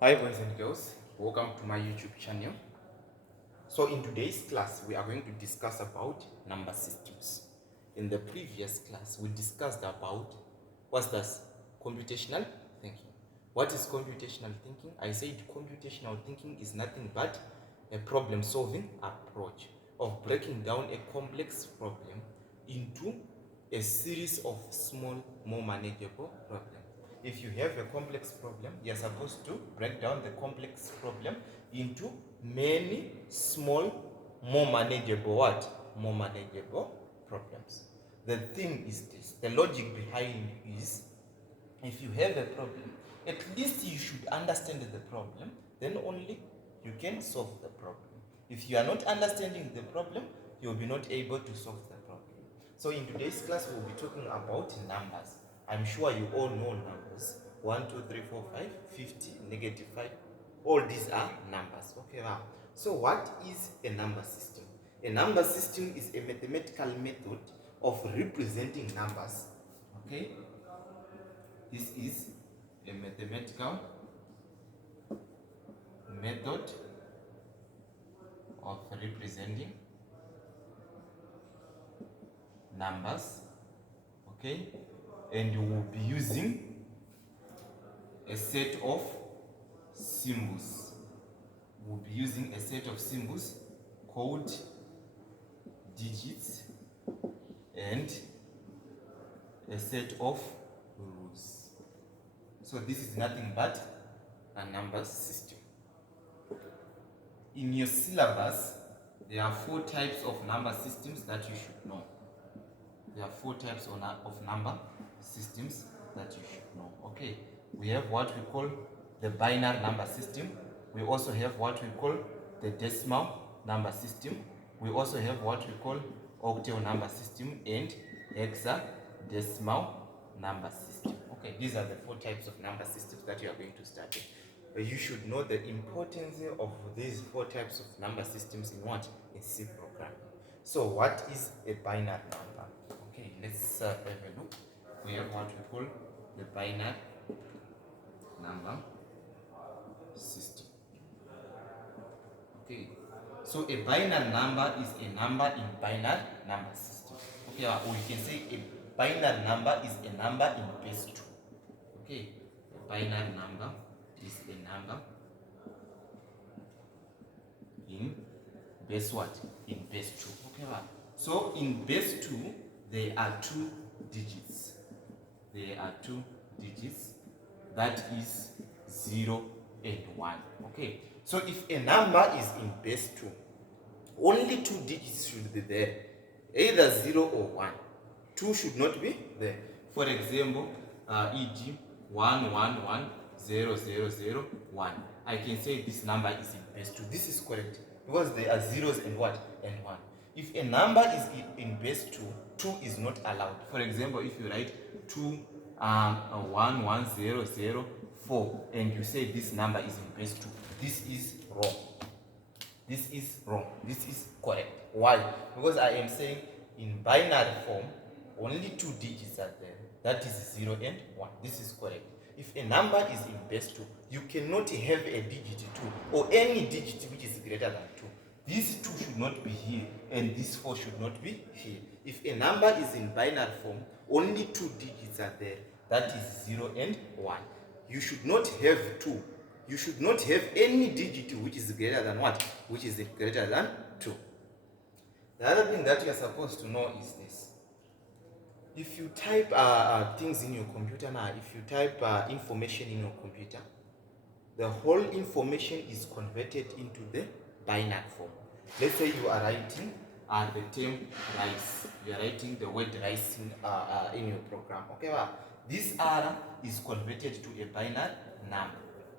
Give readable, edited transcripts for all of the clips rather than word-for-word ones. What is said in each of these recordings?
Hi boys and girls, welcome to my YouTube channel. So in today's class, we are going to discuss about number systems. In the previous class, we discussed about what's this? Computational thinking. What is computational thinking? I said computational thinking is nothing but a problem-solving approach of breaking down a complex problem into a series of small, more manageable problems. If you have a complex problem, you're supposed to break down the complex problem into many small, more manageable what? More manageable problems. The thing is this, the logic behind is, if you have a problem, at least you should understand the problem, then only you can solve the problem. If you are not understanding the problem, you will be not able to solve the problem. So in today's class, we'll be talking about numbers. I'm sure you all know numbers. 1, 2, 3, 4, 5, 50, -5. All these are numbers. Okay, wow. So what is a number system? A number system is a mathematical method of representing numbers. Okay? This is a mathematical method of representing numbers. Okay? And you will be using a set of symbols. We'll be using a set of symbols called digits and a set of rules. So this is nothing but a number system. In your syllabus, there are 4 types of number systems that you should know. There are 4 types of number systems that you should know. Okay, we have what we call the binary number system. We also have what we call the decimal number system. We also have what we call octal number system and hexadecimal number system. Okay, these are the 4 types of number systems that you are going to study. You should know the importance of these 4 types of number systems in what? In C programming. So what is a binary number? Okay, let's have a look. We have what we call the binary number system. Okay, so a binary number is a number in binary number system. Okay, or we can say a binary number is a number in base 2. Okay, a binary number is a number in base what? In base 2. Okay, so in base 2, there are 2 digits. There are 2 digits, that is 0 and 1. Okay, so if a number is in base 2, only 2 digits should be there, either 0 or 1. 2 should not be there. For example, e.g. 1, 1, 1, 0, 0, 0, 1. I can say this number is in base 2. This is correct because there are zeros and what? And 1. If a number is in base 2, 2 is not allowed. For example, if you write 2, 1, 1, 0, 0, 4, and you say this number is in base 2, this is wrong. This is wrong. This is correct. Why? Because I am saying in binary form, only 2 digits are there. That is 0 and 1. This is correct. If a number is in base 2, you cannot have a digit 2 or any digit which is greater than 2. This 2 should not be here and this 4 should not be here. If a number is in binary form, only 2 digits are there. That is 0 and 1. You should not have 2. You should not have any digit which is greater than what? Which is greater than 2. The other thing that you are supposed to know is this. If you type things in your computer now, if you type information in your computer, the whole information is converted into the binary form. Let's say you are writing the term rice. You are writing the word rice in your program. Okay, well, this R is converted to a binary number.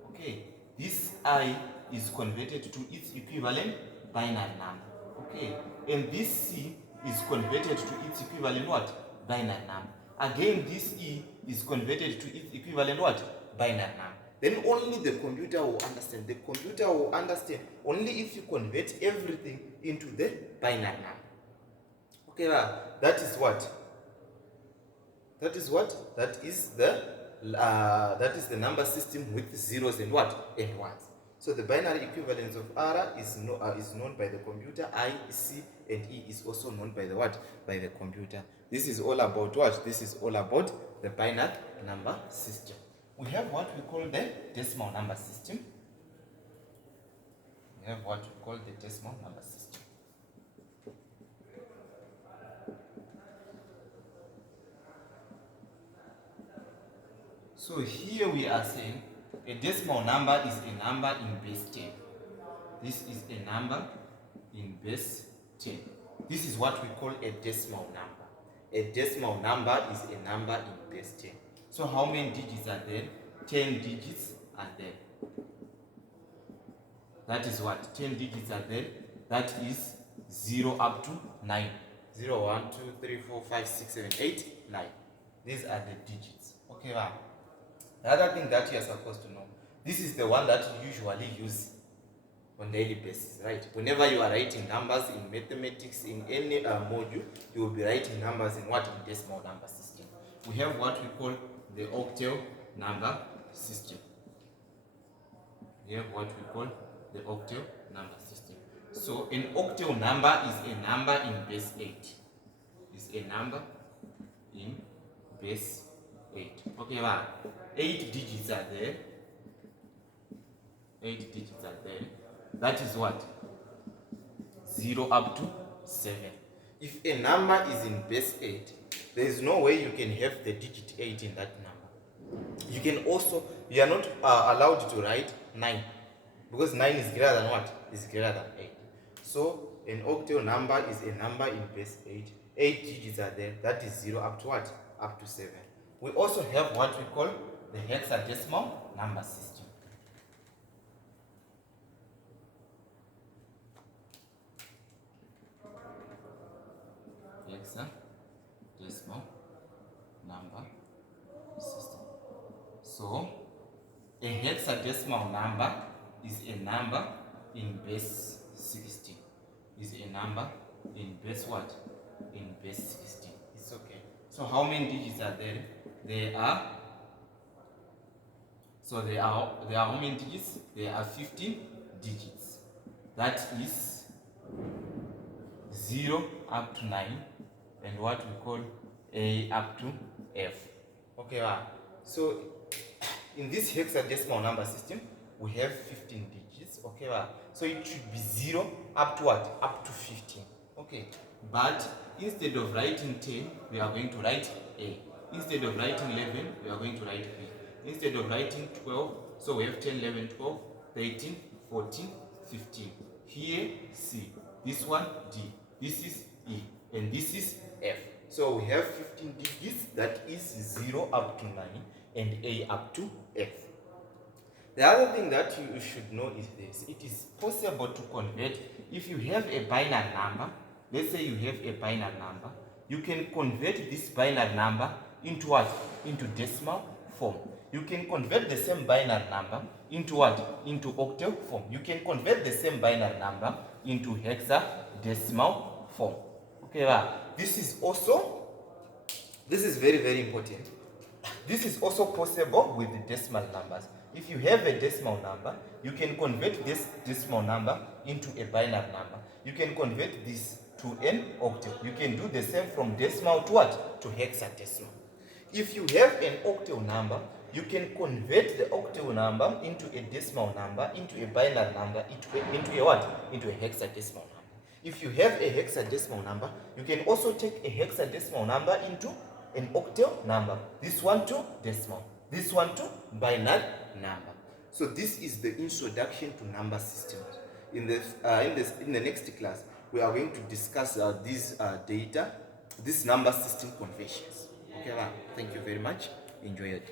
Okay, this I is converted to its equivalent binary number. Okay, and this C is converted to its equivalent what? Binary number. Again, this E is converted to its equivalent what? Binary number. Then only the computer will understand. The computer will understand only if you convert everything into the binary number. Okay, that is what? That is what? That is the that is the number system with zeros and what? And ones. So the binary equivalence of R is known by the computer. I, C, and E is also known by the what? By the computer. This is all about what? This is all about the binary number system. We have what we call the decimal number system. We have what we call the decimal number system. So here we are saying a decimal number is a number in base 10. This is a number in base 10. This is what we call a decimal number. A decimal number is a number in base 10. So how many digits are there? 10 digits are there. That is what? 10 digits are there. That is 0 up to 9. 0, 1, 2, 3, 4, 5, 6, 7, 8, 9. These are the digits. Okay, wow. The other thing that you are supposed to know, this is the one that you usually use on daily basis, right? Whenever you are writing numbers in mathematics, in any module, you will be writing numbers in what? In decimal number system. We have what we call the octal number system. We have what we call the octal number system. So an octal number is a number in base 8. Is a number in base 8. Okay, wow. 8 digits are there. 8 digits are there. That is what? 0 up to 7. If a number is in base 8, there is no way you can have the digit 8 in that number. You can also, you are not allowed to write 9, because 9 is greater than what? Is greater than 8. So an octal number is a number in base 8. 8 digits are there. That is 0 up to what? Up to 7. We also have what we call the hexadecimal number system. Hexadecimal number system. So a hexadecimal number is a number in base 16. Is a number in base what? In base 16. It's okay. So how many digits are there? There are how many digits? There are 15 digits. That is 0 up to 9 and what we call A up to F. Okay, wow. So in this hexadecimal number system, we have 15 digits. Okay, wow. So it should be 0 up to what? Up to 15. Okay. But instead of writing 10, we are going to write A. Instead of writing 11, we are going to write B. Instead of writing 12, so we have 10, 11, 12, 13, 14, 15. Here, C. This one, D. This is E. And this is F. So we have 15 digits, that is 0 up to 9 and A up to F. The other thing that you should know is this. It is possible to convert, if you have a binary number, let's say you have a binary number, you can convert this binary number into what? Into decimal form. You can convert the same binary number into what? Into octal form. You can convert the same binary number into hexadecimal form. Okay, this is very, very important. This is also possible with the decimal numbers. If you have a decimal number, you can convert this decimal number into a binary number. You can convert this to an octal. You can do the same from decimal to what? To hexadecimal. If you have an octal number, you can convert the octal number into a decimal number, into a binary number, into a what? Into a hexadecimal number. If you have a hexadecimal number, you can also take a hexadecimal number into an octal number. This one to decimal. This one to binary number. So this is the introduction to number systems. In the next class, we are going to discuss these number system conversions. Okay, thank you very much. Enjoy it.